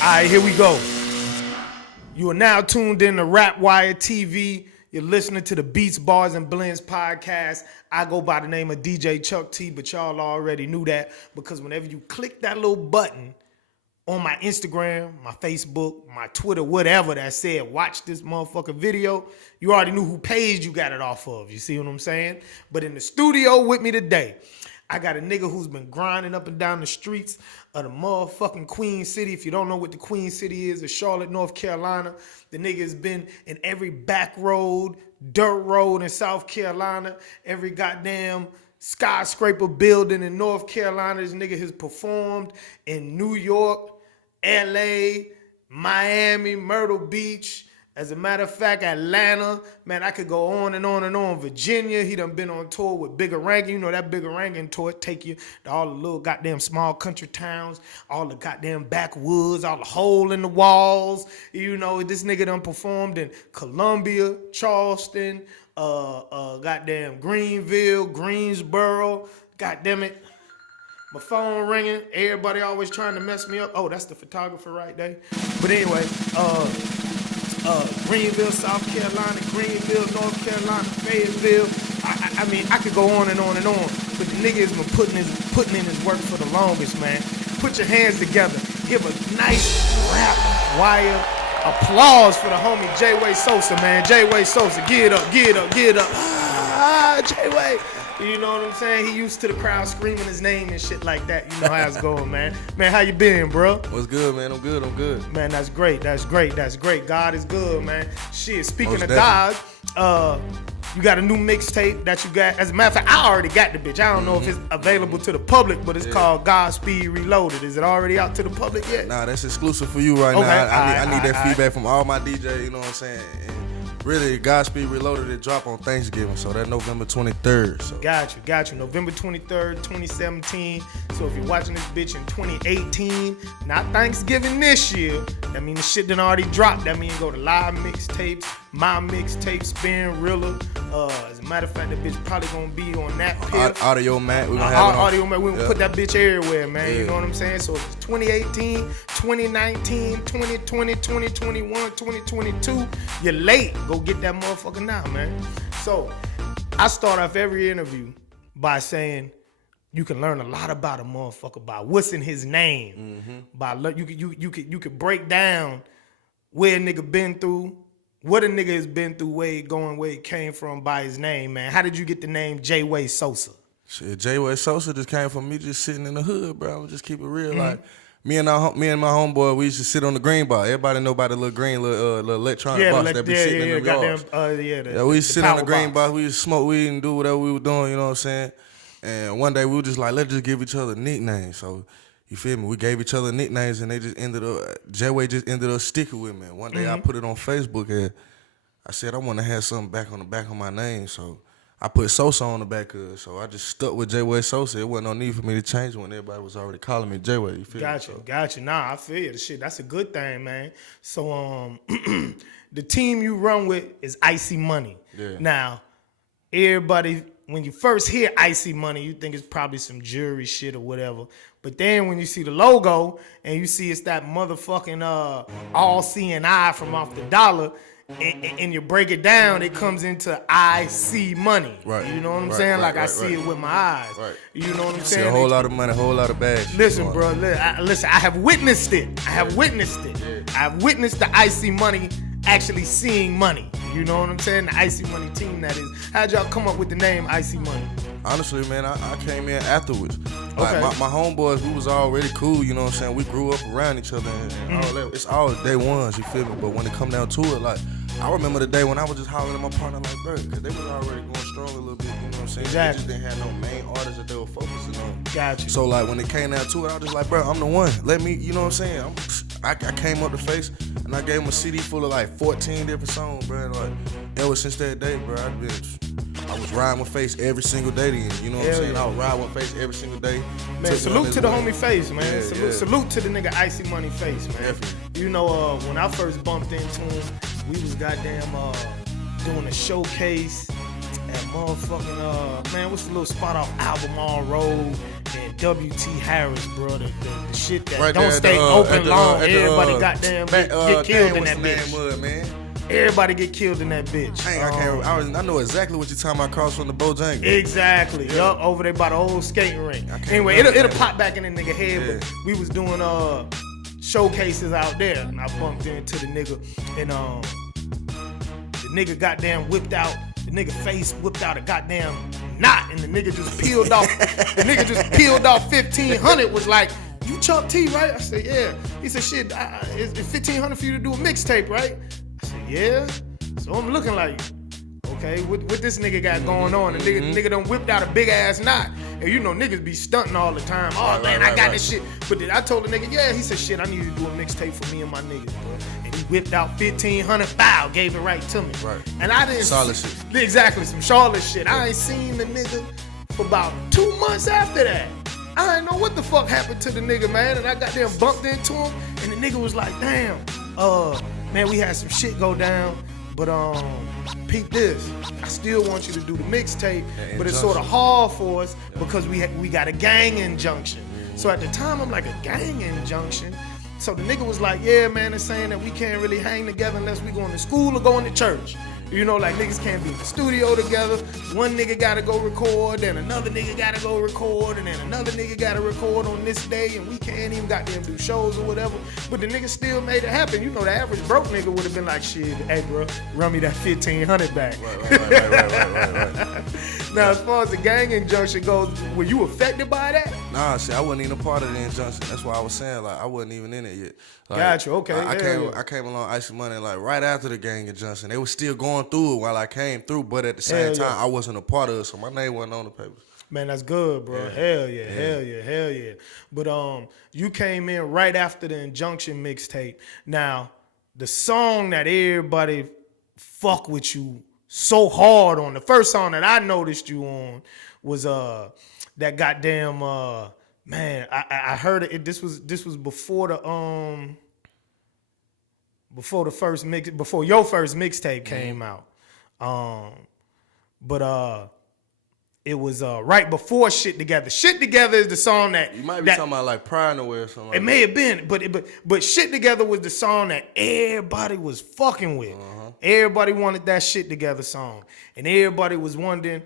Alright, here we go. You are now tuned in to Rapwire TV. You're listening to the Beats, Bars, and Blends podcast. I go by the name of DJ Chuck T, but y'all already knew that because whenever you click that little button on my Instagram, my Facebook, my Twitter, whatever that said, watch this motherfucking video, you already knew who page you got it off of. You see what I'm saying? But in the studio with me today, I got a nigga who's been grinding up and down the streets of the motherfucking Queen City. If you don't know what the Queen City is, it's Charlotte, North Carolina. The nigga has been in every back road, dirt road in South Carolina, every goddamn skyscraper building in North Carolina. This nigga has performed in New York, LA, Miami, Myrtle Beach. As a matter of fact, Atlanta, man, I could go on and on and on. Virginia, he done been on tour with Bigger Rankin. You know that Bigger Rankin tour take you to all the little goddamn small country towns, all the goddamn backwoods, all the hole in the walls. You know, this nigga done performed in Columbia, Charleston, goddamn Greenville, Greensboro. Goddamn it. My phone ringing. Everybody always trying to mess me up. Oh, that's the photographer right there. But anyway, Greenville, South Carolina, Greenville, North Carolina, Fayetteville. I mean, I could go on and on and on. But the nigga has been putting in his work for the longest, man. Put your hands together. Give a nice rap wire applause for the homie Jayway Sosa, man. Jayway Sosa, get up, get up, get up. Jayway. You know what I'm saying? He used to the crowd screaming his name and shit like that. You know how it's going, man. Man, how you been, bro? What's good, man? I'm good. Man, that's great. That's great. That's great. God is good, man. Shit, speaking of God, you got a new mixtape that you got. As a matter of fact, I already got the bitch. I don't know if it's available to the public, but it's called Godspeed Reloaded. Is it already out to the public yet? Nah, that's exclusive for you right now. I need that feedback from all my DJs, you know what I'm saying? And really, Godspeed Reloaded, it drop on Thanksgiving, so that's November 23rd. So. Got you. November 23rd, 2017. So if you're watching this bitch in 2018, not Thanksgiving this year, that means the shit done already dropped. That means go to live mixtapes, my mixtape, Spin Rilla. As a matter of fact, that bitch probably gonna be on that pit. Audio Mat, we're gonna have Audio Mat, we're gonna put that bitch everywhere, man. Yeah. You know what I'm saying? So if it's 2018, 2019, 2020, 2021, 2022, you're late. Go get that motherfucker now, man. So I start off every interview by saying you can learn a lot about a motherfucker by what's in his name. By you could break down where a nigga been through, what a nigga has been through, where he going, where he came from by his name, man. How did you get the name Jayway Sosa? Shit, Jayway Sosa just came from me just sitting in the hood, bro. I'm just keep it real. Like me and my homeboy, we used to sit on the green bar. Everybody know about the little green little electronic box that be sitting in the yards. We used to sit on the green bar. We used to smoke weed and do whatever we were doing. You know what I'm saying? And one day we were just like, let's just give each other nicknames. So you feel me? We gave each other nicknames, and they just ended up. Jayway just ended up sticking with me. One day I put it on Facebook, and I said I want to have something back on the back of my name, so I put Sosa on the back of it. So I just stuck with Jayway Sosa. It wasn't no need for me to change when everybody was already calling me Jayway. You feel me? Got you. Nah, I feel you. Shit, that's a good thing, man. So the team you run with is Icy Money. Yeah. Now, everybody, when you first hear Icy Money, you think it's probably some jewelry shit or whatever. But then when you see the logo and you see it's that motherfucking all-seeing eye from off the dollar, and you break it down, it comes into I see money. Right. You know what I'm saying? Like I see it with my eyes. Right. You know what I'm saying? A whole lot of money, a whole lot of bags. Listen, bro. Listen, I have witnessed it. I have witnessed the Icy Money actually seeing money. You know what I'm saying? The Icy Money team, that is. How'd y'all come up with the name Icy Money? Honestly, man, I came in afterwards. Like my homeboys, we was already cool, you know what I'm saying? We grew up around each other and all that. It's all day ones, you feel me? But when it come down to it, like, I remember the day when I was just hollering at my partner like, bro, because they was already going strong a little bit, you know what I'm saying? Exactly. They just didn't have no main artists that they were focusing on. Got you. So, like, when it came down to it, I was just like, bro, I'm the one. Let me, you know what I'm saying? I came up the face, and I gave him a CD full of, like, 14 different songs, bro. And, like, ever since that day, bro, I was riding with Face every single day then, you know what I'm saying? I was riding with Face every single day. Man, salute to the homie Face, man. Salute to the nigga Icy Money Face, man. Definitely. You know, when I first bumped into him, we was goddamn doing a showcase at motherfucking, man, what's the little spot off Albemarle Road? And W.T. Harris, bro. The shit that Right don't there stay open long. Everybody goddamn get killed in that bitch. Man. Everybody get killed in that bitch. I know exactly what you're talking about across from the Bojangles. Exactly. Yeah. Yup, over there by the old skating rink. Anyway, it'll pop back in the nigga head, but we was doing showcases out there, and I bumped into the nigga, and the nigga goddamn whipped out, the nigga face whipped out a goddamn knot, and the nigga just peeled off, the nigga just peeled off 1,500, was like, you Chuck T, right? I said, yeah. He said, shit, it's 1,500 for you to do a mixtape, right? I said, yeah. So I'm looking like, okay, what this nigga got going on? The nigga done whipped out a big ass knot. And you know niggas be stunting all the time. Oh man, I got this shit. But then I told the nigga, yeah, he said, shit, I need you to do a mixtape for me and my niggas, bro. And he whipped out 1,500, bow, gave it right to me. Right. And I didn't solid shit. Exactly, some Charlotte shit. I ain't seen the nigga for about 2 months after that. I didn't know what the fuck happened to the nigga, man. And I got there and bumped into him, and the nigga was like, damn, man, we had some shit go down, but peep this. I still want you to do the mixtape, but it's sort of hard for us because we got a gang injunction. So at the time, I'm like, a gang injunction? So the nigga was like, yeah, man, it's saying that we can't really hang together unless we going to school or going to church. You know, like niggas can't be in the studio together. One nigga gotta go record, then another nigga gotta go record, and then another nigga gotta record on this day, and we can't even goddamn do shows or whatever. But the nigga still made it happen. You know, the average broke nigga would have been like, shit, hey bro, run me that 1,500 back. Right. Now, as far as the gang injunction goes, were you affected by that? Nah, shit, I wasn't even a part of the injunction. That's why I was saying, like, I wasn't even in it yet. Like, gotcha, okay. I came along Icy Money, like, right after the gang injunction. They were still going through it while I came through, but at the same time, I wasn't a part of it, so my name wasn't on the papers. Man, that's good, bro. Hell yeah. But you came in right after the injunction mixtape. Now, the song that everybody fuck with you so hard on, the first song that I noticed you on was that goddamn man. I heard it. This was before the before your first mixtape came out. But it was right before Shit Together. Shit Together is the song that you might be talking about like Pride Nowhere or something. It may have been, but Shit Together was the song that everybody was fucking with. Everybody wanted that Shit Together song, and everybody was wondering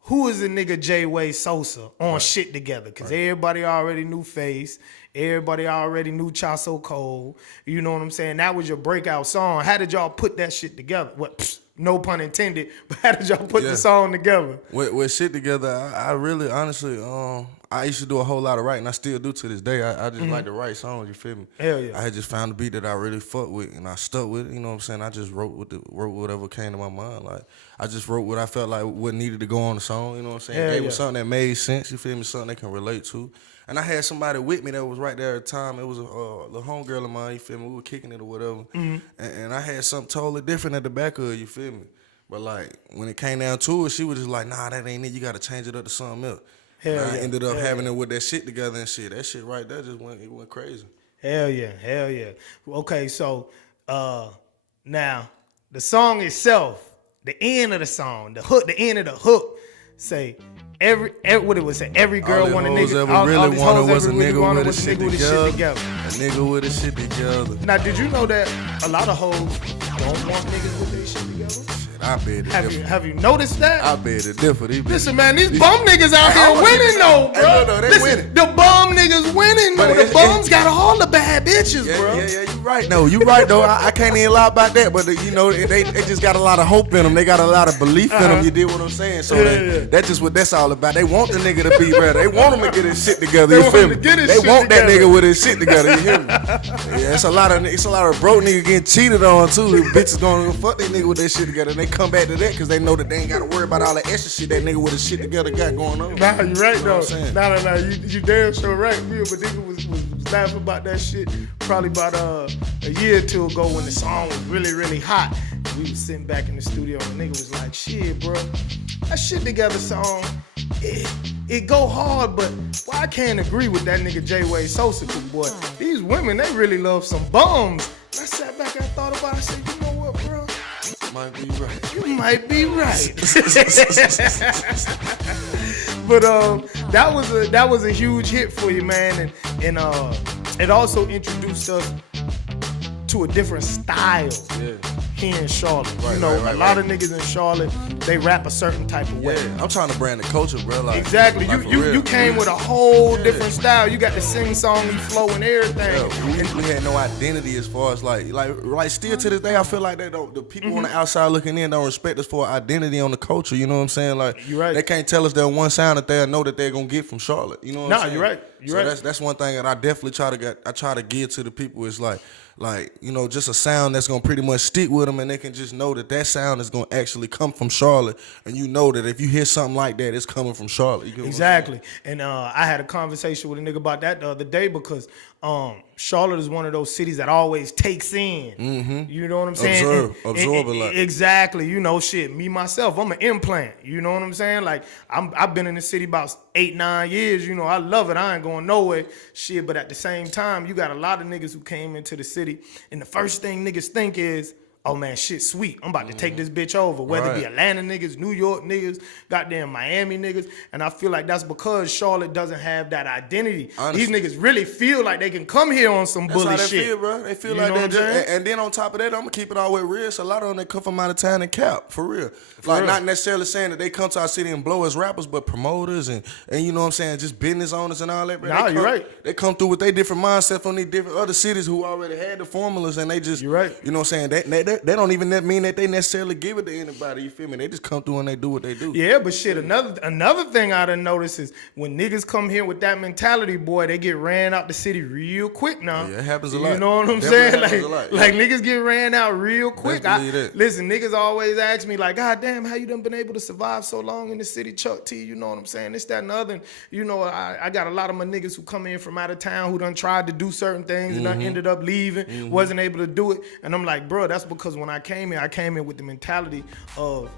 who is the nigga Jayway Sosa on Shit Together, because everybody already knew Face. Everybody already knew Cha So Cold. You know what I'm saying? That was your breakout song. How did y'all put that shit together? What? No pun intended, but how did y'all put the song together? With Shit Together, I really, honestly, I used to do a whole lot of writing. I still do to this day. I just like to write songs, you feel me? Hell yeah. I had just found a beat that I really fucked with, and I stuck with it, you know what I'm saying? I just wrote whatever came to my mind. Like, I just wrote what I felt like what needed to go on the song, you know what I'm saying? Gave me something that made sense, you feel me? Something they can relate to. And I had somebody with me that was right there at the time. It was a homegirl of mine, you feel me? We were kicking it or whatever. And I had something totally different at the back of her, you feel me? But like, when it came down to it, she was just like, nah, that ain't it. You got to change it up to something else. I ended up having it with that shit together and shit. That shit right there just went crazy. Hell yeah. Okay, so now the song itself, the end of the song, the end of the hook, say every what it would say, every girl want a nigga. All really wanted was a nigga with a shit together. A nigga with a shit together. Now, did you know that a lot of hoes don't want niggas with their shit together? I bet it. Have you noticed that? I bet it different. Listen, man, these bum niggas out here winning though, bro. No, they winning. The bum niggas winning though. The bums got all the bad bitches, bro. Yeah, you right though. You right though. I can't even lie about that, but you know they just got a lot of hope in them. They got a lot of belief in them. You did what I'm saying? So that's just what that's all about. They want the nigga to be better. They want him to get his shit together. You feel me? They want that nigga with his shit together. You hear me? Yeah, it's a lot of broke niggas getting cheated on too. Bitches going to fuck that nigga with their shit together, and they come back to that because they know that they ain't got to worry about all the extra shit that nigga with his shit together got going on. Nah, you right though. Nah, you damn sure right. Me but nigga was laughing about that shit probably about a year or two ago when the song was really, really hot. We was sitting back in the studio and the nigga was like, shit, bro, that Shit Together song, it go hard, but I can't agree with that nigga Jayway Sosa, cause boy, these women, they really love some bums. And I sat back and I thought about it, I said, you know what, bro? Might be right. You might be right. But that was a huge hit for you, man, and it also introduced us to a different style. Yeah. Here in Charlotte, a lot of niggas in Charlotte, they rap a certain type of way. Yeah, I'm trying to brand the culture, bro. Like, exactly. You came with a whole different style. You got the sing-songy flow and everything. Yeah, we had no identity as far as like still to this day, I feel like the people on the outside looking in don't respect us for our identity on the culture. You know what I'm saying? Like, you're right. They can't tell us that one sound that they'll know that they're gonna get from Charlotte. You know what I'm saying? You're right. You're right. That's one thing that I definitely try to give to the people is like just a sound that's gonna pretty much stick with them, and they can just know that sound is gonna actually come from Charlotte, and you know that if you hear something like that, it's coming from Charlotte. Exactly. And I had a conversation with a nigga about that the other day because Charlotte is one of those cities that always takes in. Mm-hmm. You know what I'm saying? Absorb a lot. Exactly. Shit. Me myself, I'm an implant. You know what I'm saying? Like I've been in the city about 8-9 years. I love it. I ain't going nowhere. Shit. But at the same time, you got a lot of niggas who came into the city, and the first thing niggas think is, oh man, shit sweet. I'm about to take this bitch over. Whether it be Atlanta niggas, New York niggas, goddamn Miami niggas. And I feel like that's because Charlotte doesn't have that identity. Honestly. These niggas really feel like they can come here on some bully shit. That's how they feel, bro. They feel like that. And then on top of that, I'm gonna keep it all the way real. So a lot of them, they come from out of town and cap, for real. Not necessarily saying that they come to our city and blow as rappers, but promoters and you know what I'm saying, just business owners and all that, bro. You're right. They come through with their different mindset from these different other cities who already had the formulas, and they just, you're right. You know what I'm saying, they don't even mean that they necessarily give it to anybody, you feel me? They just come through and they do what they do. Yeah, but shit, another thing I done noticed is when niggas come here with that mentality, boy, they get ran out the city real quick now. Yeah, it happens a lot. You know what I'm saying? Like niggas get ran out real quick. Listen, niggas always ask me like, God damn, how you done been able to survive so long in the city, Chuck T? You know what I'm saying? This, that, and other. And, I got a lot of my niggas who come in from out of town who done tried to do certain things and done ended up leaving, wasn't able to do it. And I'm like, bro, that's because when I came here, I came in with the mentality of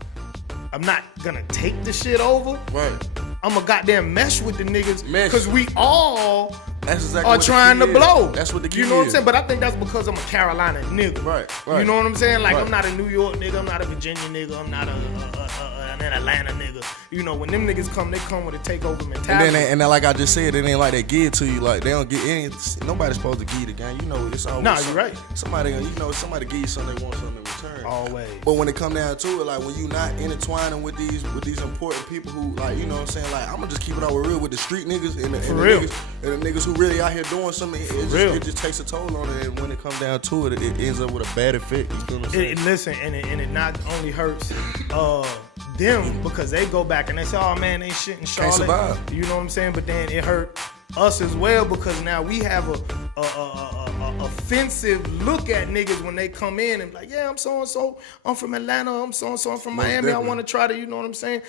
I'm not gonna take the shit over. Right. I'm a goddamn mesh with the niggas because we all are trying to blow. That's what the key is. You know what I'm saying? But I think that's because I'm a Carolina nigga. Right. You know what I'm saying? Like I'm not a New York nigga. I'm not a Virginia nigga. I'm not an Atlanta nigga. When them niggas come, they come with a takeover mentality. And then like I just said, it ain't like they give it to you. Like they don't get any. Nobody's supposed to give you the game. It's always you're right. Somebody give you something, they want something in return. Always. But when it come down to it, like when you not intertwining with these important people who, like, you know what I'm saying, like I'm gonna just keep it all real with the street niggas and the niggas who really out here doing something. It just takes a toll on it, and when it comes down to it, it ends up with a bad effect. You feel what I'm saying? Listen, and it not only hurts them because they go back and they say, oh man, ain't shit in Charlotte. Can't survive. You know what I'm saying? But then it hurt us as well because now we have a offensive look at niggas when they come in and like, yeah, I'm so and so, I'm from Atlanta, I'm so and so, I'm from Miami. Definitely. I want to try to, you know what I'm saying,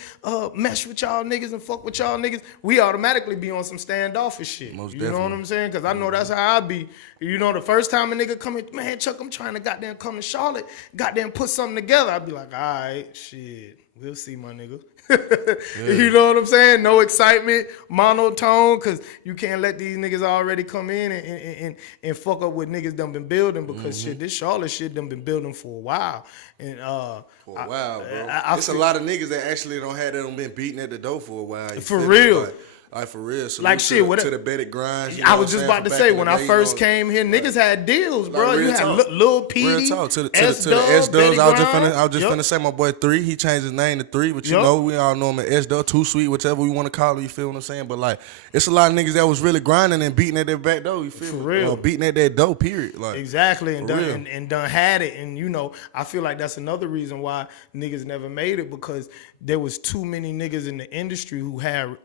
mesh with y'all niggas and fuck with y'all niggas. We automatically be on some standoffish shit. Most you definitely. Know what I'm saying? Because I know that's how I be. The first time a nigga come in, man, Chuck, I'm trying to goddamn come to Charlotte, goddamn put something together. I'd be like, all right, shit. We'll see, my nigga. Yeah. You know what I'm saying? No excitement, monotone, because you can't let these niggas already come in and fuck up what niggas done been building because shit, this Charlotte shit done been building for a while. And for a while, bro. It's a lot of niggas that actually don't have that, been beating at the door for a while. For real. Like for real, so like shit, to the bedded grind. I was just about to say when I first came here, niggas had deals, bro. Like you had Lil P, real talk to the S-Dubs. I was just finna say my boy 3. He changed his name to 3, but we all know him as S-Dub, Too Sweet, whichever we want to call him. You feel what I'm saying? But like, it's a lot of niggas that was really grinding and beating at their back door. You feel me? For real, beating at that door. Period. Like exactly, and done had it. And I feel like that's another reason why niggas never made it because there was too many niggas in the industry who had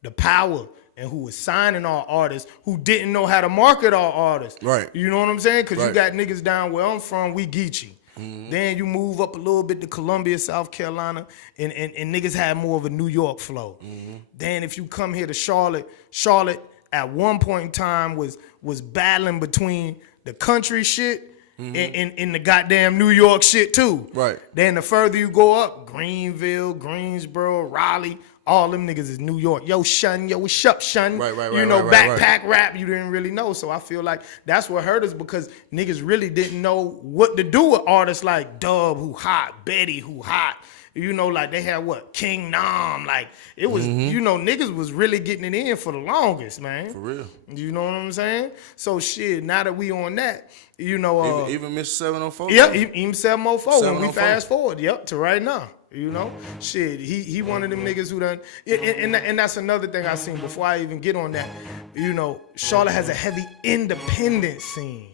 the power and who was signing our artists who didn't know how to market our artists. Right. You know what I'm saying? Because you got niggas down where I'm from, we Geechee. Mm-hmm. Then you move up a little bit to Columbia, South Carolina, and niggas had more of a New York flow. Mm-hmm. Then if you come here to Charlotte at one point in time was battling between the country shit and the goddamn New York shit too. Right. Then the further you go up, Greenville, Greensboro, Raleigh, all them niggas is New York. Yo, shun, yo, what's up, shun? Right, backpack rap, you didn't really know. So I feel like that's what hurt us because niggas really didn't know what to do with artists like Dub, who hot, Betty, who hot. You know, like they had what? King Nam. Like it was, you know, niggas was really getting it in for the longest, man. For real. You know what I'm saying? So shit, now that we on that, you know, even Mr. 704. Yeah, even 704 when we 704. fast forward, to right now. You know, shit, he one of them niggas who done, and that's another thing I seen before I even get on that. You know, Charlotte has a heavy independent scene.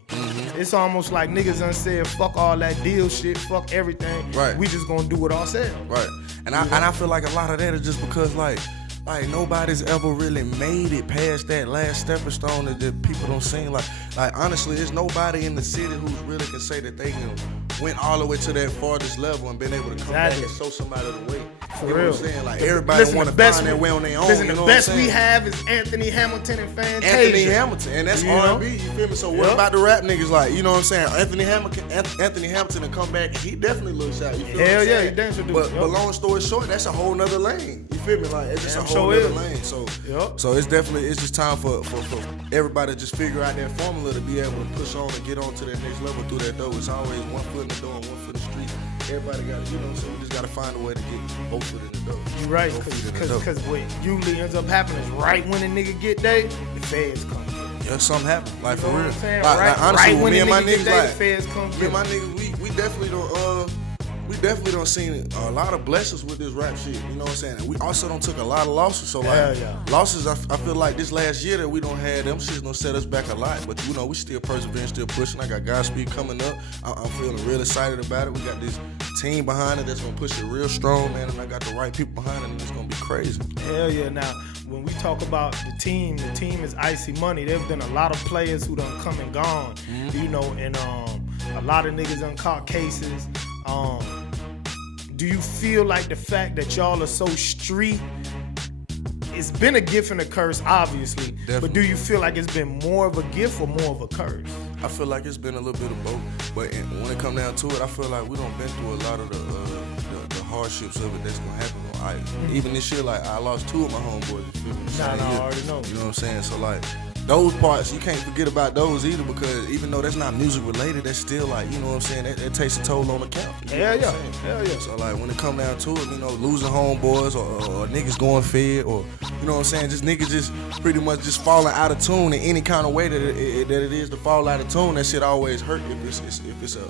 It's almost like niggas done said, fuck all that deal shit, fuck everything. Right. We just gonna do it ourselves. Right. And I feel like a lot of that is just because like nobody's ever really made it past that last stepping stone that people don't seem like honestly, there's nobody in the city who really can say that they can went all the way to that farthest level and been able to come back and show somebody the way. For you real. know what I'm saying? Like everybody want to find their way on their own. Listen, you know the best we have is Anthony Hamilton and Fantasia. Anthony Hamilton, and that's R&B. You feel me? So what about the rap niggas? Like, you know what I'm saying? Anthony Hamilton to come back, he definitely looks out. You feel Hell what I'm saying? He dancer do. But long story short, that's a whole nother lane. You feel me? Like it's just a whole nother lane. So it's just time for everybody to just figure out that formula to be able to push on and get on to that next level through that door. It's always one foot in the door and one foot in the street. Everybody got, you know what I'm saying? We just got to find a way to get both foot in the door. You're right, because what usually ends up happening is right when a nigga get there, the feds come. Yeah, something happen. Like, for real. Like, honestly, when me and my niggas, like, the feds come. Me and my niggas, we definitely don't seen a lot of blessings with this rap shit. You know what I'm saying? And we also don't took a lot of losses. So like losses, I feel like this last year that we don't have them shit's gonna set us back a lot. But you know, we still persevering, still pushing. I got Godspeed coming up. I'm feeling real excited about it. We got this team behind it that's gonna push it real strong, man. And I got the right people behind it, and it's gonna be crazy. Hell yeah! Now, when we talk about the team is icy money. There've been a lot of players who done come and gone. You know, and a lot of niggas done caught cases. Do you feel like the fact that y'all are so street, it's been a gift and a curse, obviously, Definitely. But do you feel like it's been more of a gift or more of a curse? I feel like it's been a little bit of both, but when it come down to it, I feel like we done been through a lot of the hardships of it that's gonna happen. Even this year, like I lost 2 of my homeboys. I already know. You know what I'm saying? So like, those parts, you can't forget about those either, because even though that's not music related, that's still like, you know what I'm saying, that takes a toll on the count. Hell yeah. So like when it come down to it, you know, losing homeboys or niggas going fed, or you know what I'm saying, just niggas just pretty much just falling out of tune in any kind of way that it is to fall out of tune. That shit always hurt if it's a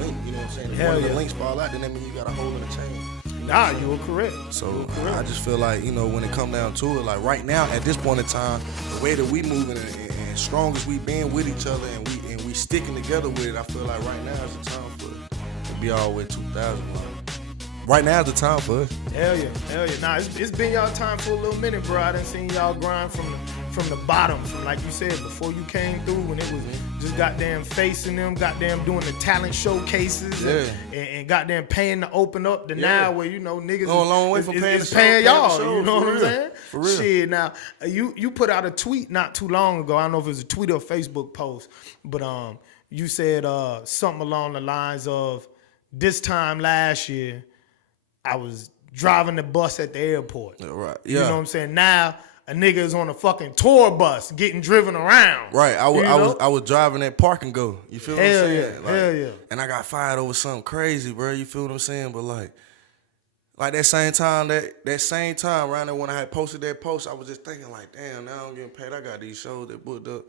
link, you know what I'm saying? If one of the links fall out, then that means you got a hole in the chain. Nah, you were correct. So I just feel like, you know, when it come down to it, like right now at this point in time, the way that we moving and strong as we been with each other and we sticking together with it, I feel like right now is the time for it to be all the way 2000. Right now is the time for us. Hell yeah. Nah, it's been y'all time for a little minute, bro. I done seen y'all grind from the bottom, from like you said, before you came through, when it was just goddamn facing them, goddamn doing the talent showcases and goddamn paying to open up to now where, you know, niggas a long way from paying y'all, you know what I'm saying? For real. Shit, now, you put out a tweet not too long ago, I don't know if it was a tweet or a Facebook post, but you said something along the lines of, this time last year, I was driving the bus at the airport. Right. You know what I'm saying? Now a nigga is on a fucking tour bus getting driven around. Right. I was driving that park and go. You feel what I'm saying? Hell yeah. And I got fired over something crazy, bro. You feel what I'm saying? But like that same time around there when I had posted that post, I was just thinking like, damn, now I'm getting paid. I got these shows that booked up.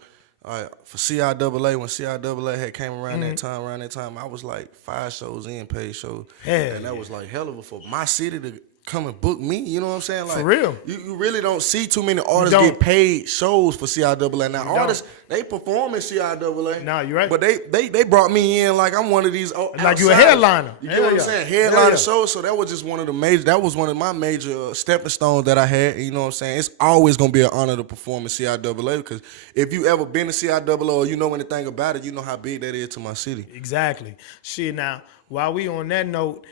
For CIAA, when CIAA had came around that time, I was like 5 shows in, paid shows. And that was like hell of a for my city to come and book me, you know what I'm saying? Like, for real. You really don't see too many artists get paid shows for CIAA. Now, artists, they perform in CIAA. Nah, you're right. But they brought me in like I'm one of these outside. Like you a headliner. You get what I'm saying? Headliner shows. So that was just one of my major stepping stones that I had. You know what I'm saying? It's always going to be an honor to perform in CIAA, because if you ever been to CIAA or you know anything about it, you know how big that is to my city. Exactly. Shit, now, while we on that note,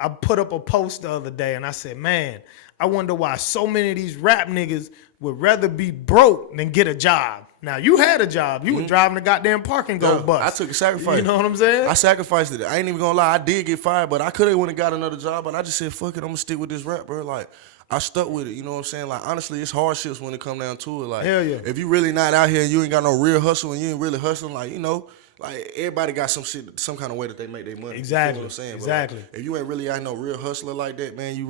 I put up a post the other day and I said, man, I wonder why so many of these rap niggas would rather be broke than get a job. Now, you had a job. You were driving the goddamn park and go bus. I took a sacrifice. You know what I'm saying? I sacrificed it. I ain't even gonna lie. I did get fired, but I could have went and got another job, but I just said, fuck it, I'm gonna stick with this rap, bro. Like, I stuck with it. You know what I'm saying? Like, honestly, it's hardships when it come down to it. Like, hell yeah. If you really not out here and you ain't got no real hustle and you ain't really hustling, like, you know, like everybody got some kind of way that they make their money. Exactly. You know what I'm saying? Exactly. But like, if you ain't really no real hustler like that, man,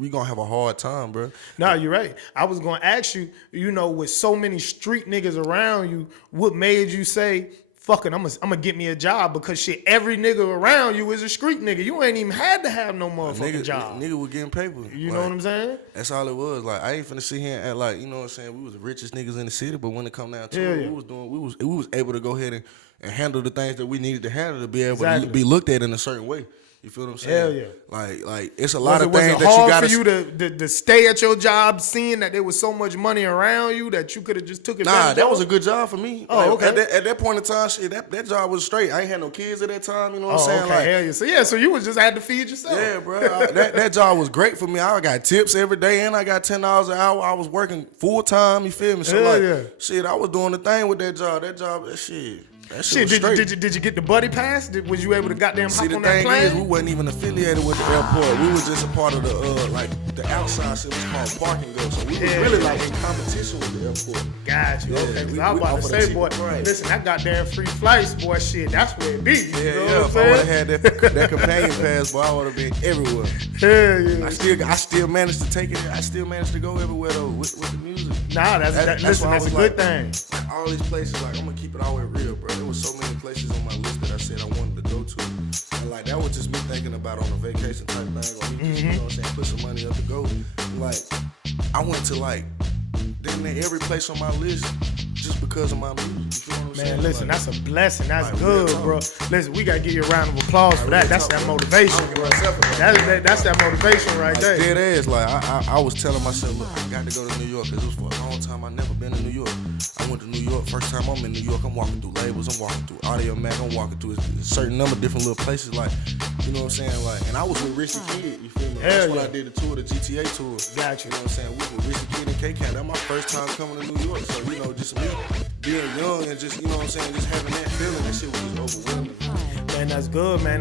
we gonna have a hard time, bro. No, you're right. I was gonna ask you, with so many street niggas around you, what made you say, fuck it, I'm gonna get me a job? Because shit, every nigga around you is a street nigga. You ain't even had to have no motherfucking job. Nigga was getting paper. You know what I'm saying? That's all it was. Like, I ain't finna sit here and act like, you know what I'm saying, we was the richest niggas in the city, but when it come down to it, we was able to go ahead and handle the things that we needed to handle to be able to be looked at in a certain way. You feel what I'm saying? Hell yeah. Like it's a lot of things that you hard gotta... for you to stay at your job, seeing that there was so much money around you that you could have just took advantage of? Nah, that was a good job for me. Oh, okay. At that point in time, shit, that job was straight. I ain't had no kids at that time, you know what I'm saying? Okay, like, hell yeah. So you was just had to feed yourself. Yeah, bro. That job was great for me. I got tips every day, and I got $10 an hour. I was working full time, you feel me? So shit, I was doing the thing with that job. That shit. Shit, did you get the buddy pass? Was you able to goddamn hop on that plane? See, the thing is, we wasn't even affiliated with the airport. We was just a part of the outside shit was called parking go. So we was really like in competition with the airport. Got you. Okay, because I was about to say, boy, listen, that goddamn free flights, boy, shit, that's where it be. If I would have had that companion pass, boy, I would have been everywhere. Hell yeah. I still managed to take it. I still managed to go everywhere though with the music. Nah, that's a good thing. Like, all these places, like, I'm gonna keep it all the way real, bro. There was so many places on my list that I said I wanted to go to. And like that was just me thinking about on a vacation type thing. Or me just, you know what I'm saying, put some money up to go. Like, I went to like damn near every place on my list just because of my music. You feel what I'm saying? Man, listen, like, that's a blessing. That's like, good, bro. Listen, we gotta give you a round of applause for that. That's that motivation, bro. That's that motivation right there. Dead ass. Like I was telling myself, look, I got to go to New York because it was for a long time. I never been to New York. I went to New York. First time I'm in New York, I'm walking through labels. I'm walking through Audio Mac. I'm walking through a certain number of different little places. Like, you know what I'm saying? Like, and I was with Richie Kid. You feel me? That's when I did the tour, the GTA tour. Got you. You know what I'm saying? We with Richie Kid and K-Cat. That's my first time coming to New York. So, you know, just me being young and just, you know what I'm saying, just having that feeling, that shit was just overwhelming. Man, that's good, man.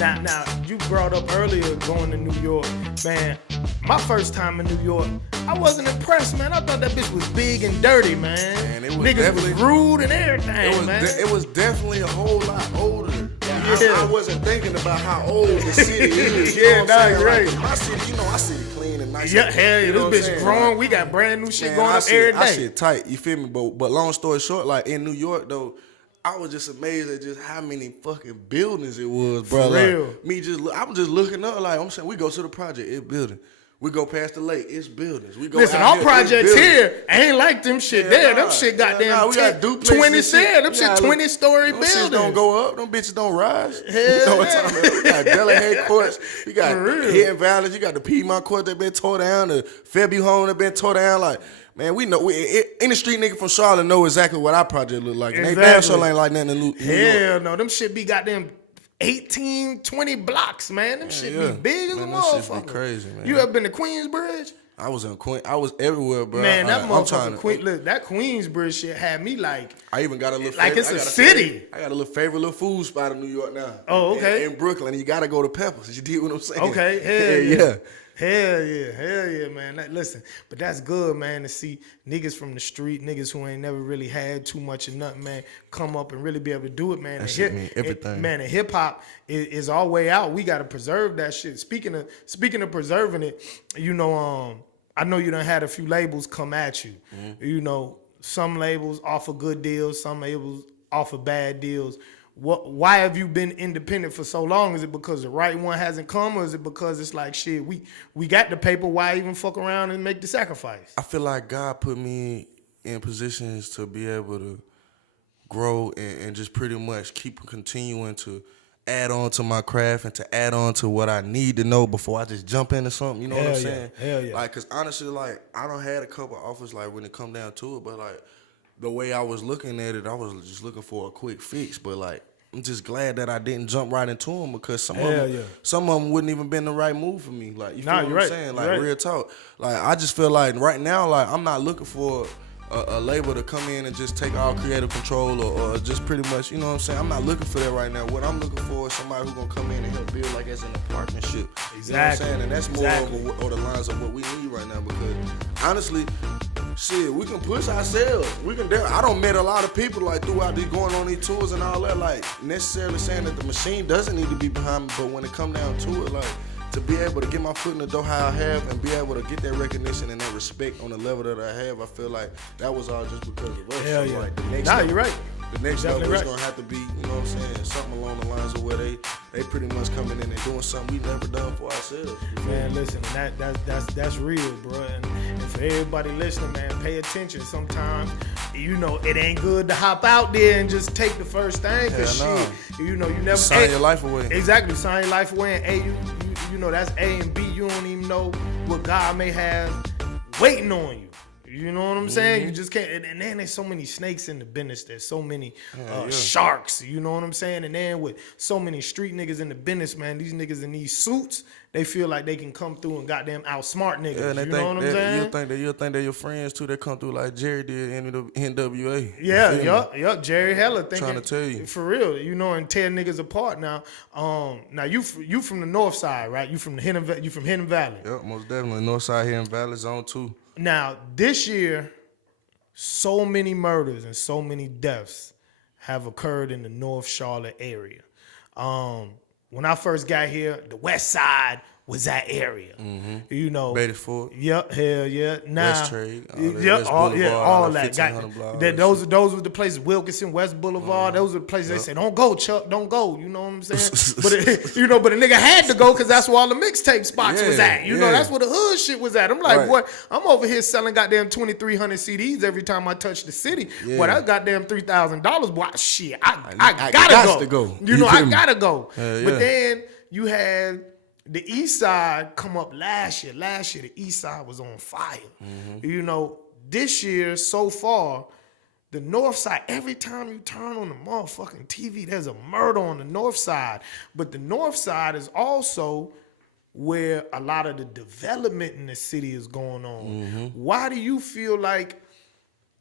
Now, you brought up earlier going to New York. Man, my first time in New York, I wasn't impressed, man. I thought that bitch was big and dirty, man. It was niggas was rude and everything, man. It was definitely a whole lot older. I wasn't thinking about how old the city is. You're right. My city, I see it clean and nice. Yeah, hell yeah, this bitch grown. We got brand new shit going up every day. I shit tight, you feel me? But long story short, like in New York though, I was just amazed at just how many fucking buildings it was, bro. For real. Like, I was just looking up, like, I'm saying, we go to the project, it's building. We go past the lake, it's buildings. We go Listen, our projects here ain't like them shit there. Them shit goddamn we got 20 cent. Them shit 20-story buildings. Them shit don't go up. Them bitches don't rise. Hell you know what I'm talking about? We got Delahaye courts. We got Hidden Valley. You got the Piedmont court that been tore down. The Fairview home that been tore down. Like, man, we know. Any street nigga from Charlotte know exactly what our project look like. And they damn sure ain't like nothing in New York. Hell no. Them shit be goddamn 18, 20 blocks, man. Them shit be big as a motherfucker. Shit be crazy, man. You ever been to Queensbridge? I was in Queen. I was everywhere, bro. Man, that motherfucker look, that Queensbridge shit had me like. I even got a little. Like it's a city. I got a little favorite little food spot in New York now. Oh, okay. In Brooklyn, you gotta go to Peppers. You dig what I'm saying? Okay, hell yeah, man. Listen, but that's good, man, to see niggas from the street, niggas who ain't never really had too much of nothing, man, come up and really be able to do it, man. That shit mean everything. Man, and hip hop is our way out. We gotta preserve that shit. Speaking of preserving it, I know you done had a few labels come at you. Mm-hmm. Some labels offer good deals, some labels offer bad deals. Why have you been independent for so long? Is it because the right one hasn't come, or is it because it's like, shit, we got the paper, why even fuck around and make the sacrifice? I feel like God put me in positions to be able to grow and just pretty much keep continuing to add on to my craft and to add on to what I need to know before I just jump into something. You know what I'm saying? Hell yeah. Like, cause honestly, like, I done had a couple offers, like, when it come down to it, but like, the way I was looking at it, I was just looking for a quick fix. But like, I'm just glad that I didn't jump right into them, because some of them wouldn't even been the right move for me. Like, you feel what I'm saying? Like, real talk. Like, I just feel like right now, like, I'm not looking for a label to come in and just take all creative control or just pretty much, you know what I'm saying? I'm not looking for that right now. What I'm looking for is somebody who's gonna come in and help build like as in a partnership. Exactly. You know what I'm saying? And that's more of the lines of what we need right now, because honestly, shit, we can push ourselves. I don't met a lot of people like throughout these going on these tours and all that, like necessarily saying that the machine doesn't need to be behind me, but when it come down to it, like to be able to get my foot in the door how I have and be able to get that recognition and that respect on the level that I have, I feel like that was all just because of us. Hell yeah. Like, you're right. The next level is right. gonna have to be, you know what I'm saying, something along the lines of where they pretty much coming in and doing something we never done for ourselves. Man, listen, that's real, bro. And for everybody listening, man, pay attention. Sometimes, you know, it ain't good to hop out there and just take the first thing, cause shit, you know, you never sign your life away. Exactly, sign your life away. And you know, that's A and B. You don't even know what God may have waiting on you. You know what I'm saying? You just can't. And then there's so many snakes in the business. There's so many sharks. You know what I'm saying? And then with so many street niggas in the business, man, these niggas in these suits, they feel like they can come through and goddamn outsmart niggas. Yeah, and you know what I'm saying? You'll think they're your friends too. They come through like Jerry did in the NWA. Yeah, yup. Jerry Heller thinking, trying to tell you for real. You know, and tear niggas apart now. Now you from the north side, right? You from Hidden Valley. Yep, most definitely north side Hidden Valley Zone 2. Now, this year, so many murders and so many deaths have occurred in the North Charlotte area. When I first got here, the west side was that area. You know. Bedford. Yep, hell yeah. Now, West Trade. All that. Those were the places, Wilkinson, West Boulevard, those were the places they said, don't go, Chuck, don't go. You know what I'm saying? but a nigga had to go because that's where all the mixtape spots was at. You know, that's where the hood shit was at. I'm like, boy, I'm over here selling goddamn 2,300 CDs every time I touch the city. Boy, that's goddamn $3,000. Boy, shit, I gotta go. You know, I gotta go. But then you had the east side come up last year. Last year, the east side was on fire. You know, this year, so far, the north side, every time you turn on the motherfucking TV, there's a murder on the north side. But the north side is also where a lot of the development in the city is going on. Why do you feel like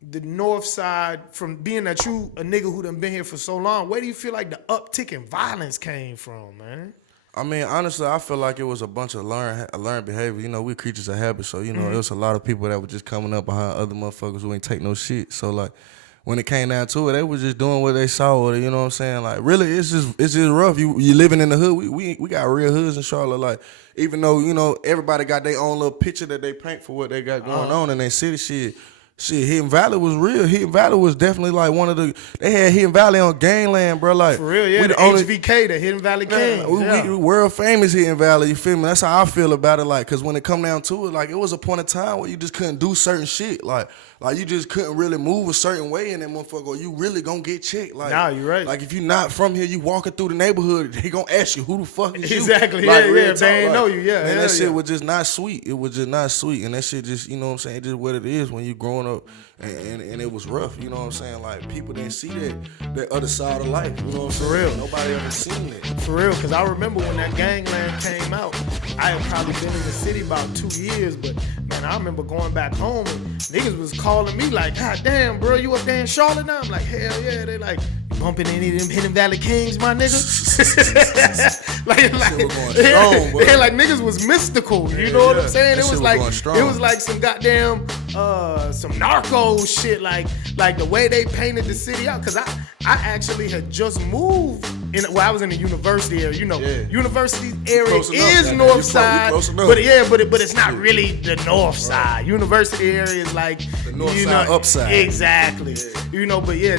the north side, from being that you a nigga who done been here for so long, where do you feel like the uptick in violence came from, man? I mean, honestly, I feel like it was a bunch of learned behavior. You know, we're creatures of habit, so, you know, there was a lot of people that were just coming up behind other motherfuckers who ain't take no shit. So, like, when it came down to it, they was just doing what they saw, or, you know what I'm saying? Like, really, it's just rough. You living in the hood. We got real hoods in Charlotte. Like, even though, you know, everybody got their own little picture that they paint for what they got going on in their city shit. Shit, Hidden Valley was real. Hidden Valley was definitely like one of the. They had Hidden Valley on Gangland, bro. Like, for real, yeah. The HVK, the Hidden Valley King. We world famous Hidden Valley. You feel me? That's how I feel about it. Like, cause when it come down to it, like, it was a point of time where you just couldn't do certain shit. Like you just couldn't really move a certain way in that motherfucker, or you really gonna get checked. Like, nah, you right. Like, if you not from here, you walking through the neighborhood, they gonna ask you who the fuck is you. Exactly. Like, yeah. They ain't know you. Yeah. And that shit was just not sweet. It was just not sweet, and that shit just, you know what I'm saying, just what it is when you growing up. And it was rough, you know what I'm saying? Like, people didn't see that other side of life, you know what I'm saying? For real. Nobody ever seen it. For real, because I remember when that Gangland came out, I had probably been in the city about 2 years, but, man, I remember going back home and niggas was calling me like, God damn, bro, you up there in Charlotte now? I'm like, hell yeah. They like, bumping any of them Hidden Valley Kings, my nigga. like niggas was mystical, you know what I'm saying? It was like some goddamn some narco shit, like the way they painted the city out. Cause I actually had just moved I was in the university area. You know, university area is north side, but it's not really the north side. University area is like the north side, upside. Exactly. Yeah. You know, but yeah,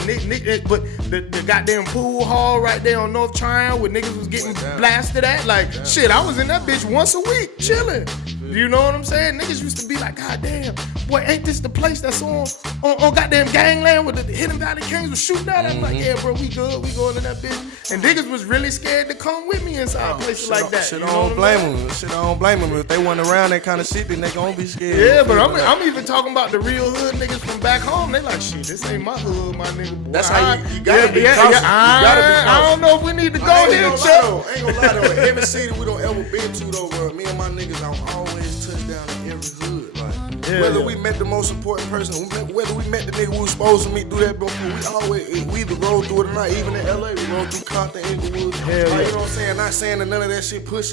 but the goddamn pool hall right there on North Triangle where niggas was getting blasted at, like shit, I was in that bitch once a week chilling. You know what I'm saying? Niggas used to be like, God damn, boy, ain't this the place that's on goddamn Gangland where the Hidden Valley Kings was shooting at? I'm like, yeah, bro, we good. We going in that bitch. And niggas was really scared to come with me inside places like that. Shit, I don't blame them. Shit, I don't blame them. If they wasn't around that kind of shit, then they gonna be scared. Yeah, but I'm even talking about the real hood niggas from back home. They like, shit, this ain't my hood, my nigga. Boy, that's how you gotta be cautious. You gotta be cautious. I don't know if we need to go here, Chuck. Ain't gonna lie though. Every city we don't ever been to though, bro, me and my niggas don't always touch down in every hood. Like, whether we met the most important person, whether we met the nigga we was supposed to meet through that before, we either rode through it or not. Even in LA, we rode through Compton, Inglewood. You know what I'm saying? Not saying that none of that shit push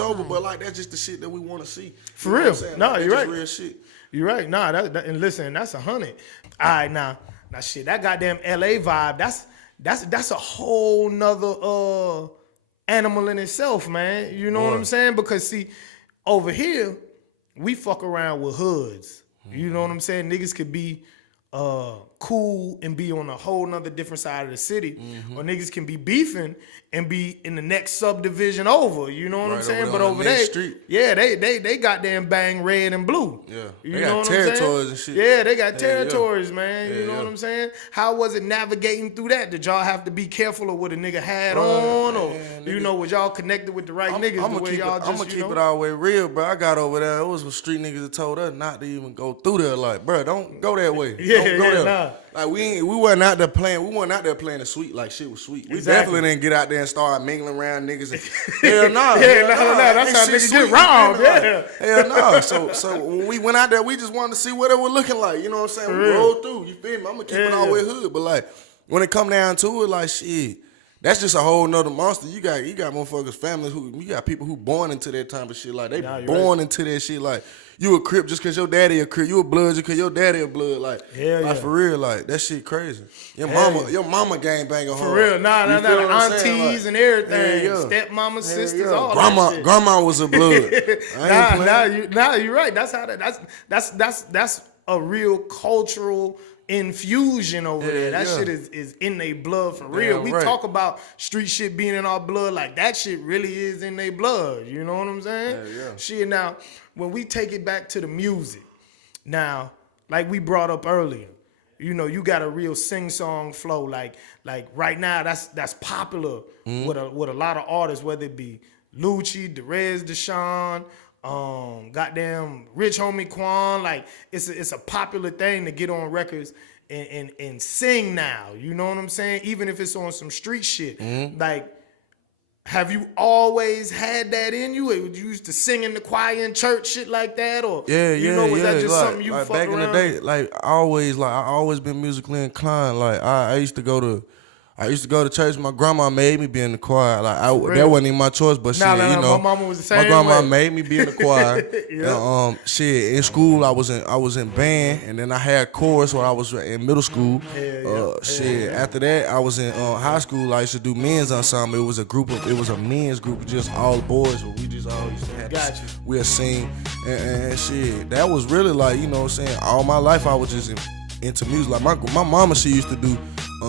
over, but like that's just the shit that we want to see. For real. No, you're right. Real shit. You're right. Nah, and listen, that's 100. All right, now shit, that goddamn LA vibe, that's a whole nother animal in itself, man. You know what I'm saying? Because see, over here, we fuck around with hoods. You know what I'm saying? Niggas could be cool and be on a whole nother different side of the city, or niggas can be beefing and be in the next subdivision over. You know what I'm saying? But over there, yeah, they goddamn bang red and blue. Yeah, you know got what territories and shit. Yeah, they got territories, man. You know what I'm saying? How was it navigating through that? Did y'all have to be careful of what a nigga had on, or you know, was y'all connected with the right niggas? I'm gonna keep it all the way real, bro. I got over there. It was some street niggas that told us not to even go through there. Like, bro, don't go that way. Don't go there. Nah. Like we wasn't out there playing. We weren't out there playing the sweet like shit was sweet. We definitely didn't get out there and start mingling around niggas. Hell no. That's how niggas get robbed. Yeah. Hell no. So when we went out there, we just wanted to see what it was looking like. You know what I'm saying? We rolled through. You feel me? I'm gonna keep it all the way hood. But like when it come down to it, like shit, that's just a whole nother monster. You got motherfuckers, families you got people who born into that type of shit. Like they born into that shit. Like you a Crip just cause your daddy a Crip. You a Blood just cause your daddy a Blood. Like for real, like that shit crazy. Your mama gang banging for real. Nah, the aunties and everything. Stepmama, sisters, all that shit. Grandma was a Blood. You're right. That's how that's a real cultural infusion over there. That shit is in their blood for real. We talk about street shit being in our blood, like that shit really is in their blood. You know what I'm saying? Shit, now, when we take it back to the music, now, like we brought up earlier, you know, you got a real sing-song flow. Like right now, that's popular with a lot of artists, whether it be Lucci, Derez Deshawn, goddamn Rich Homie Quan. Like it's a popular thing to get on records and sing now. You know what I'm saying? Even if it's on some street shit. Like, have you always had that in you? You used to sing in the choir in church, shit like that, or was that just something you fuck back around? In the day? Like I always been musically inclined. Like I used to go to church. My grandma made me be in the choir. Like that wasn't even my choice, but shit, you know, my mama was the same my grandma way. made me be in the choir. And, shit, in school I was in band, and then I had chorus when I was in middle school. After that I was in high school. I used to do men's ensemble. It was a men's group, just all boys. We just all used to have. We'll sing and shit. That was really like, you know what I'm saying. All my life I was just into music. Like my mama, she used to do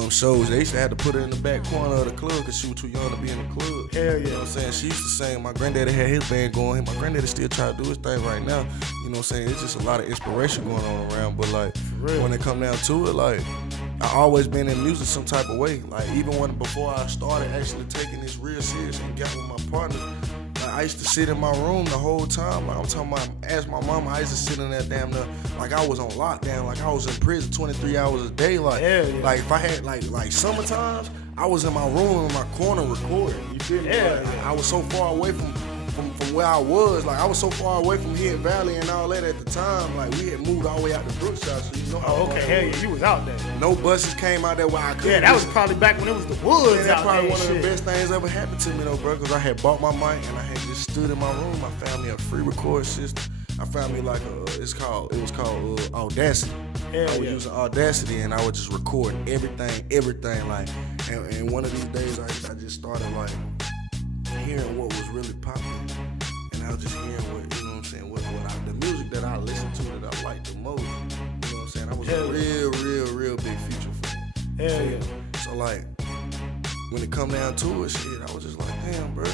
shows. They used to have to put her in the back corner of the club because she was too young to be in the club. You know what I'm saying? She used to sing. My granddaddy had his band going. My granddaddy still trying to do his thing right now. You know what I'm saying? It's just a lot of inspiration going on around. But like when it come down to it, like I always been in music some type of way. Like even before I started actually taking this real serious and got with my partner, I used to sit in my room the whole time. Like I'm talking about, ask my mama, I used to sit in that damn like I was on lockdown, like I was in prison 23 hours a day. Like if I had like summertimes, I was in my room in my corner recording. You feel me? I was so far away from where I was. Like I was so far away from here in Valley and all that at the time. Like we had moved all the way out to Brookshire, so you know how you was out there. No buses came out there where I could. Yeah, that was probably back when it was the woods. That's probably one of the best things ever happened to me though, bro, because I had bought my mic and I had just stood in my room. I found me a free record system. I found me like it was called Audacity. I was using Audacity and I would just record everything like. And one of these days I just started like hearing what was really popular, and I was just hearing what, you know what I'm saying, what the music that I listened to that I liked the most. You know what I'm saying? That was a real big feature for me. So like when it come down to it, shit, I was just like, damn, bro,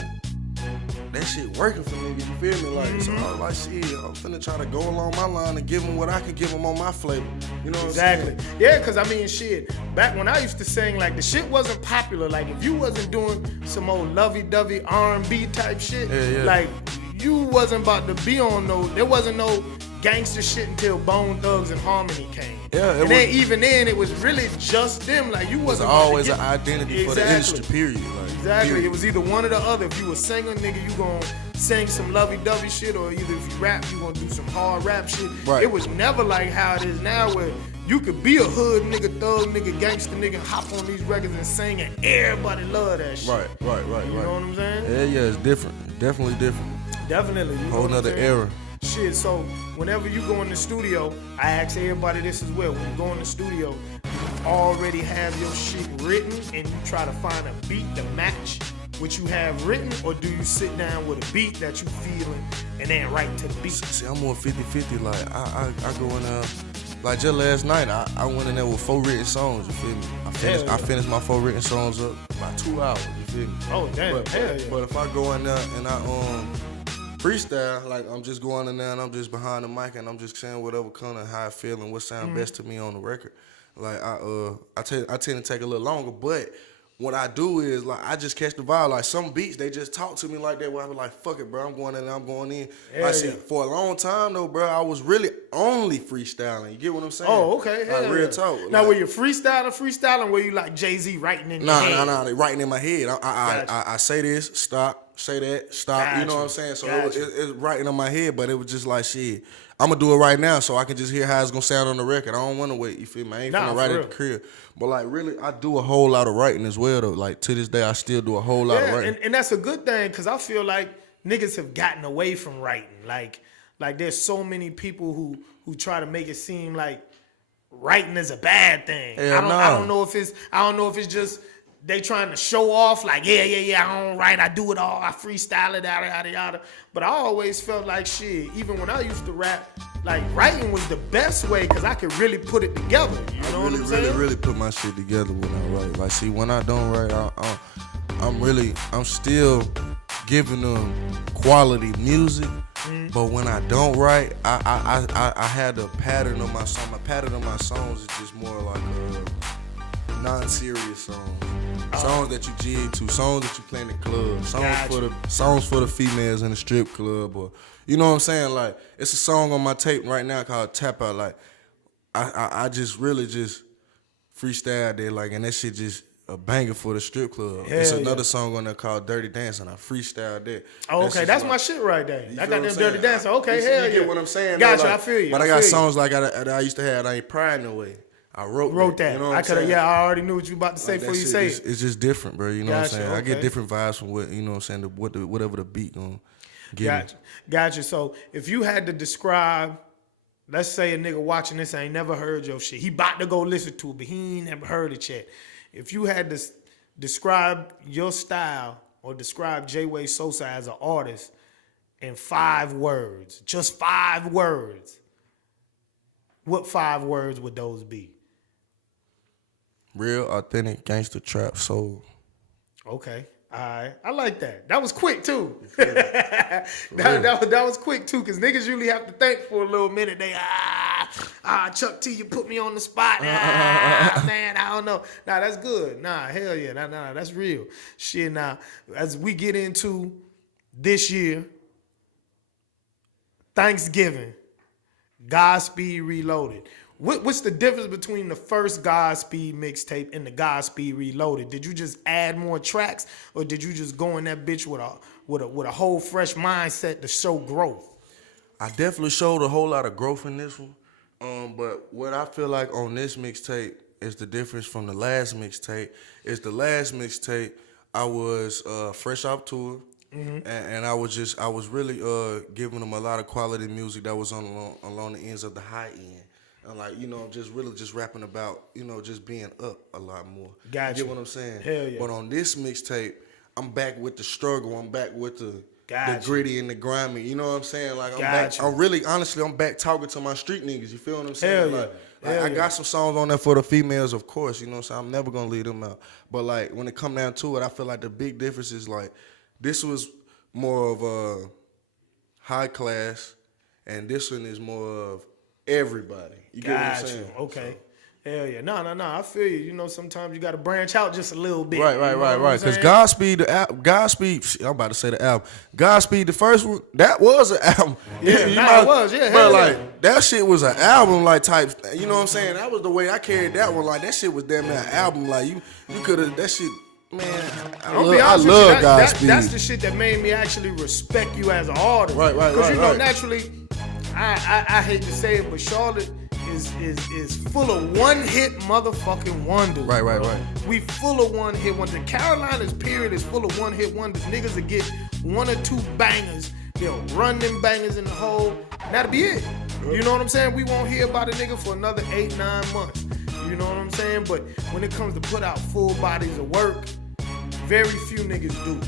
that shit working for me. You feel me? Like so, I was like, shit, I'm finna try to go along my line and give them what I can give them on my flavor. You know what I'm saying? Yeah, because I mean, shit, back when I used to sing, like the shit wasn't popular. Like if you wasn't doing some old lovey-dovey R&B type shit, like you wasn't about to be on there wasn't no gangster shit until Bone Thugs and Harmony came. Even then, it was really just them. Like you wasn't always an identity for the industry. Period. Like, It was either one or the other. If you a singer, nigga, you gon' sing some lovey-dovey shit, or either if you rap, you gonna do some hard rap shit. Right. It was never like how it is now, where you could be a hood nigga, thug nigga, gangster nigga, hop on these records and sing, and everybody love that shit. Right. You know what I'm saying? Yeah, it's different. Definitely different. Definitely. Whole nother era. Shit, so whenever you go in the studio, I ask everybody this as well. When you go in the studio, you already have your shit written and you try to find a beat to match what you have written, or do you sit down with a beat that you feeling and then write to the beat? See, I'm more 50-50. Like, I go in there, like just last night, I went in there with 4 written songs, you feel me? I finished my 4 written songs up about 2 hours, you feel me? Oh, damn, hell yeah. But if I go in there and I freestyle, like I'm just going in there and I'm just behind the mic and I'm just saying whatever kind of how I feel and what sound best to me on the record. Like I tend to take a little longer, but what I do is, like, I just catch the vibe. Like, some beats, they just talk to me like that, where I be like, fuck it, bro, I'm going in and I'm going in. Like, see, for a long time, though, bro, I was really only freestaling. You get what I'm saying? Oh, okay. Like, real talk. Now, like, were you freestyling, were you like Jay-Z writing in your head? Nah, they writing in my head. I say this, stop, say that, stop. You know what I'm saying? So it's writing in my head, but it was just like, shit, I'm going to do it right now so I can just hear how it's going to sound on the record. I don't want to wait, you feel me? I ain't finna write at the crib. But, like, really, I do a whole lot of writing as well, though. Like, to this day, I still do a whole lot of writing. And that's a good thing, because I feel like niggas have gotten away from writing. Like there's so many people who try to make it seem like writing is a bad thing. I don't know if it's just they trying to show off, like, yeah, I don't write, I do it all, I freestyle it, yada. But I always felt like, shit, even when I used to rap, like, writing was the best way, because I could really put it together. You know what I'm saying? Really put my shit together when I write. Like, see, when I don't write, I'm still giving them quality music. But when I don't write, I had a pattern of my song. My pattern of my songs is just more like non-serious songs. Songs that you jig to, songs that you play in the club, songs for the females in the strip club, or you know what I'm saying? Like, it's a song on my tape right now called Tap Out. Like, I just really just freestyle there, like, and that shit just a banger for the strip club. It's another song on there called Dirty Dancing. I freestyled that. Oh, okay, that's my shit right there. I got them Dirty Dancing. Okay, hell yeah. You get what I'm saying? Gotcha, like, I feel you. But I got songs like I used to have. I ain't pride no way. I wrote that. You know what I'm saying? Yeah, I already knew what you about to say before you say it. It's just different, bro. You know what I'm saying? Okay. I get different vibes from what, you know what I'm saying, whatever the beat gonna give me. Gotcha. So if you had to describe, let's say a nigga watching this ain't never heard your shit. He about to go listen to it, but he ain't never heard it yet. If you had to describe your style or describe Jayway Sosa as an artist in 5 words, just 5 words, what 5 words would those be? Real, authentic, gangster, trap, soul. Okay. All right. I like that. That was quick, too. that was quick, too, because niggas usually have to think for a little minute. They, Chuck T, you put me on the spot. Man, I don't know. Nah, that's good. Nah, hell yeah. Nah, that's real. Shit, now, as we get into this year, Thanksgiving, Godspeed Reloaded. What's the difference between the first Godspeed mixtape and the Godspeed Reloaded? Did you just add more tracks, or did you just go in that bitch with a whole fresh mindset to show growth? I definitely showed a whole lot of growth in this one. But what I feel like on this mixtape is the difference from the last mixtape. Is the last mixtape I was fresh off tour. And I was really giving them a lot of quality music that was along the ends of the high end. And like, you know, just really just rapping about, you know, just being up a lot more. Gotcha. You get what I'm saying? Hell yeah. But on this mixtape, I'm back with the struggle. I'm back with the gritty and the grimy. You know what I'm saying? Like, I'm really, honestly, I'm back talking to my street niggas. You feel what I'm saying? Hell yeah. Like, I got some songs on there for the females, of course. You know what I'm saying? I'm never going to leave them out. But like, when it come down to it, I feel like the big difference is like, this was more of a high class, and this one is more of everybody. You get what I'm saying? Okay. So. Hell yeah. No, I feel you. You know, sometimes you got to branch out just a little bit. Right. Because Godspeed, I'm about to say the album. Godspeed, the first one, that was an album. It was. Yeah, bro, like, that shit was an album, like, type. You know what I'm saying? That was the way I carried that one. Like, that shit was damn near an album. Like, you could have, that shit. Man, I love Godspeed. That's the shit that made me actually respect you as an artist. Right. Because you know, naturally, I hate to say it, but Charlotte is full of one-hit motherfucking wonders. Right. We full of one-hit wonders. The Carolinas period is full of one-hit wonders. Niggas will get 1 or 2 bangers, They'll run them bangers in the hole, and that'll be it. You know what I'm saying? We won't hear about a nigga for another 8-9 months. You know what I'm saying? But when it comes to put out full bodies of work, very few niggas do.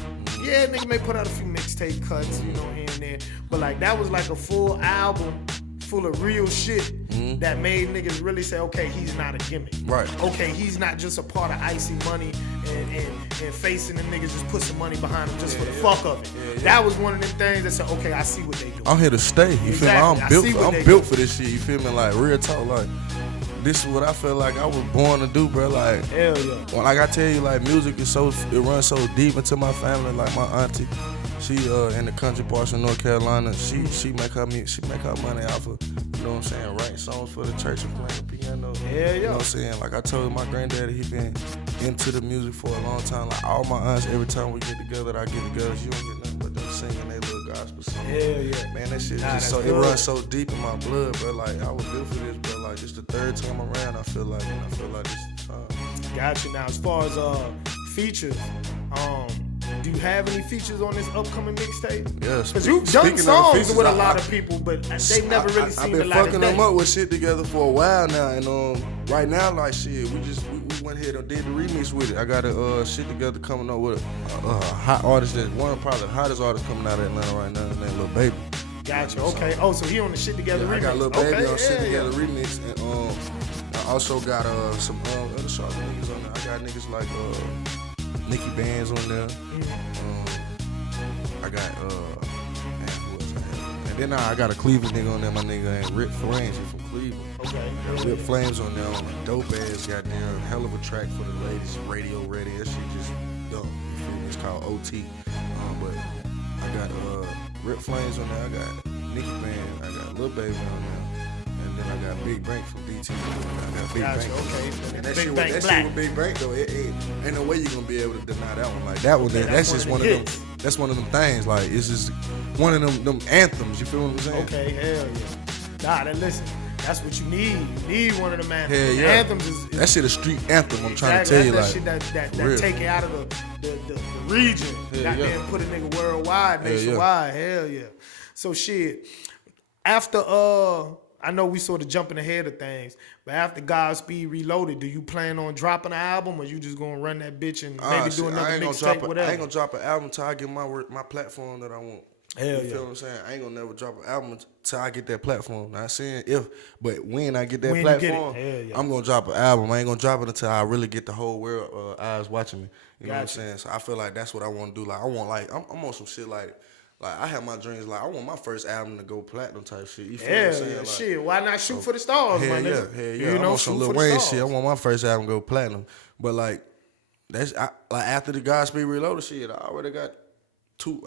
Yeah, nigga may put out a few mixtape cuts, you know, here and there. But like that was like a full album full of real shit that made niggas really say, okay, he's not a gimmick. Right. Okay, he's not just a part of Icy Money and facing them niggas just put some money behind him just for the fuck of it. That was one of them things that said, okay, I see what they do. I'm here to stay. You exactly. feel me? I'm built for this shit. You feel me? Like real talk, like this is what I feel like I was born to do, bro. Like, hell yeah. Well, like I tell you, like music is it runs so deep into my family. Like my auntie, she in the country parts of North Carolina. She make her money off of, you know what I'm saying, writing songs for the church and playing the piano. Hell yeah. You know what I'm saying? Like I told my granddaddy, he been into the music for a long time. Like all my aunts, every time we get together, I get together. You don't get nothing but them singing they little gospel songs. Hell yeah. Man, that shit just so, it runs so deep in my blood, bro. Like I was built for this, bro. Like just the third time around, I feel like this is the time. Gotcha. Now, as far as features, do you have any features on this upcoming mixtape? Yes. Because you've done songs with a lot of people, but they've never really seen the light of day. I've been fucking them up with shit together for a while now, and right now, like shit, we went ahead and did the remix with it. I got a shit together coming up with a hot artist that's probably the hottest artist coming out of Atlanta right now. His name Lil Baby. Gotcha. Okay. Oh, so he on the shit together remix. I got Lil Baby on shit together remix, and I also got some other sharp niggas on there. I got niggas like Nicky Bands on there. I got who else I have? And then I got a Cleveland nigga on there. My nigga named Rip Flames. He from Cleveland. Okay. Got Rip Flames on there on a dope ass goddamn hell of a track for the ladies. Radio ready. That shit just dope. You feel me? It's called OT. But I got Rip Flames on there. I got Nicky Band. I got Lil Baby on there. And then I got Big Bank from DT. I got Big Bank. Okay. And that shit with Big Bank though, ain't no way you gonna be able to deny that one. Like that one, that's just one of them. That's one of them things. Like it's just one of them anthems. You feel what I'm saying? Okay, hell yeah. Nah, then listen. That's what you need. You need one of them anthems. Hell yeah. Anthems is that shit a street anthem. I'm trying to tell you, that's like that shit that take it out of the region. Goddamn, put a nigga worldwide, nationwide. Hell yeah. So shit. After I know we sort of jumping ahead of things, but after Godspeed Reloaded, do you plan on dropping an album, or you just gonna run that bitch and maybe do another mixtape, whatever? I ain't gonna drop an album till I get my platform that I want. Hell you feel what I'm saying? I ain't gonna never drop an album till I get that platform. Not saying if, but when I get that platform, I'm gonna drop an album. I ain't gonna drop it until I really get the whole world eyes watching me. You know what I'm saying? So I feel like that's what I want to do. Like I want, like I'm on some shit like I have my dreams. Like I want my first album to go platinum type shit. You feel what I'm saying? Like, shit. Why not shoot for the stars, my nigga? Hell yeah. You know, I want some Lil Wayne shit. I want my first album to go platinum. But like like after the Godspeed Reloaded shit, I already got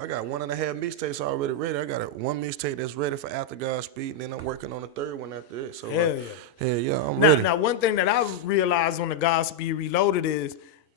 I got 1.5 mixtapes already ready. I got one mixtape that's ready for after Godspeed, and then I'm working on the third one after it. So hell yeah, I'm ready. Now, one thing that I realized on the Godspeed Reloaded is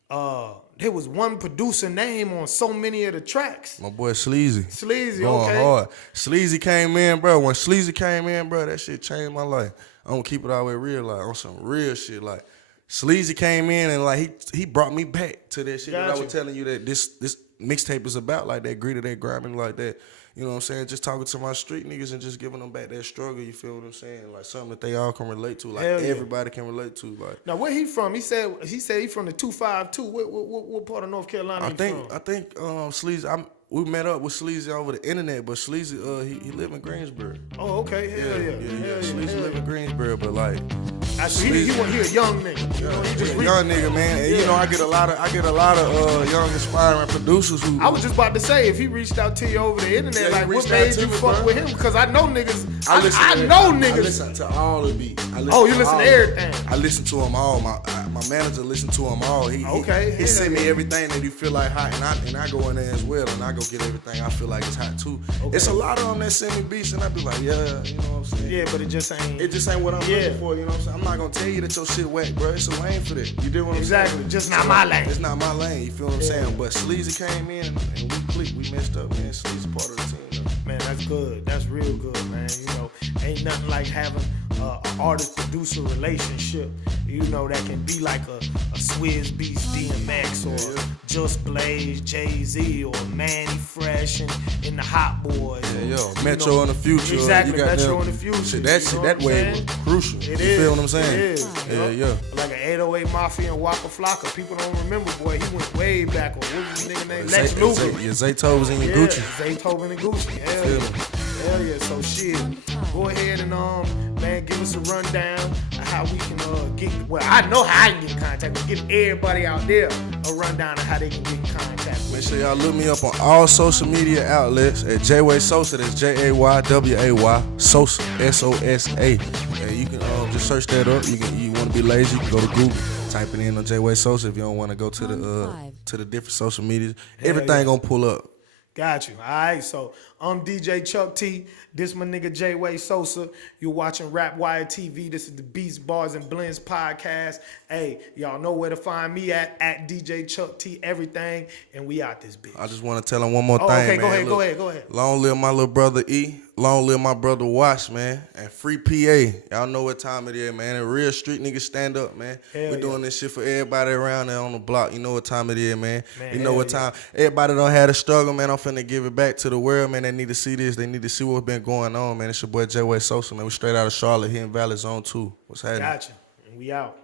there was one producer name on so many of the tracks. My boy Sleazy. Sleazy, going okay. hard. Sleazy came in, bro. When Sleazy came in, bro, that shit changed my life. I'm gonna keep it all the way real, like on some real shit. Like Sleazy came in and like he brought me back to that shit that I was telling you that this mixtape is about, like that gritty, that grinding, like that. You know what I'm saying? Just talking to my street niggas and just giving them back that struggle. You feel what I'm saying? Like something that they all can relate to. Like everybody can relate to. Like now, where he from? He said he from the 252. What part of North Carolina? I think Sleazy. We met up with Sleazy over the internet, but Sleazy he live in Greensboro. Oh, okay, hell yeah. Sleazy live in Greensboro, but like he a young nigga. You know, he just young nigga, man. And you know, I get a lot of young aspiring producers who. I was just about to say, if he reached out to you over the internet, like what made you fuck with him? Because I know niggas. I know niggas. I listen to all the beats. You listen to everything. I listen to them all. My manager listened to them all. He sent me everything that he feel like hot, and I go in there as well, and I go get everything I feel like is hot too. Okay. It's a lot of them that send me beats, and I be like, yeah, you know what I'm saying? Yeah, but it just ain't what I'm looking for, you know what I'm saying? I'm not gonna tell you that your shit whack, bro. It's a lane for that. You do what I'm saying? Exactly, just not my lane. It's not my lane, you feel what I'm saying? But Sleazy came in, and we clicked, we messed up, man. Sleazy part of the team, though. Man, that's good. That's real good, man. You know, ain't nothing like having an artist-producer relationship, you know, that can be like a Swizz Beatz DMX or Just Blaze, Jay-Z, or Manny Fresh and the Hot Boys. Yeah, Metro in the future. Exactly, you got Metro in the future. Shit, that way was crucial. It you is. feel what I'm saying? It is. Yeah. Like an 808 Mafia and Waka Flocka. People don't remember, boy. He went way back. What was his nigga name? Lex Luger. Your Zaytovs and your Gucci. Zaytoven and Gucci. Hell yeah. So shit, go ahead and man, give us a rundown of how we can get. Well, I know how I can get in contact. But give everybody out there a rundown of how they can get in contact. Make sure y'all look me up on all social media outlets at Jayway Sosa. That's Jayway Sosa, Sosa. And you can just search that up. You want to be lazy, you can go to Google, type it in on Jayway Sosa. If you don't want to go to the different social medias, everything gonna pull up. Got you. All right, so I'm DJ Chuck T. This my nigga Jayway Sosa. You're watching RapWire TV. This is the Beats, Bars, and Blends podcast. Hey, y'all know where to find me at DJ Chuck T. Everything, and we out this bitch. I just want to tell him one more thing, okay, man. Go ahead. Long live my little brother E. Long live my brother Wash, man. And free PA. Y'all know what time it is, man. And real street niggas stand up, man. We doing this shit for everybody around there on the block. You know what time it is, man. You know what time. Everybody don't have a struggle, man. I'm finna give it back to the world, man. They need to see this. They need to see what's been going on, man. It's your boy Jayway Sosa, man. We straight out of Charlotte, here in Valley Zone 2. What's happening? Gotcha. And we out.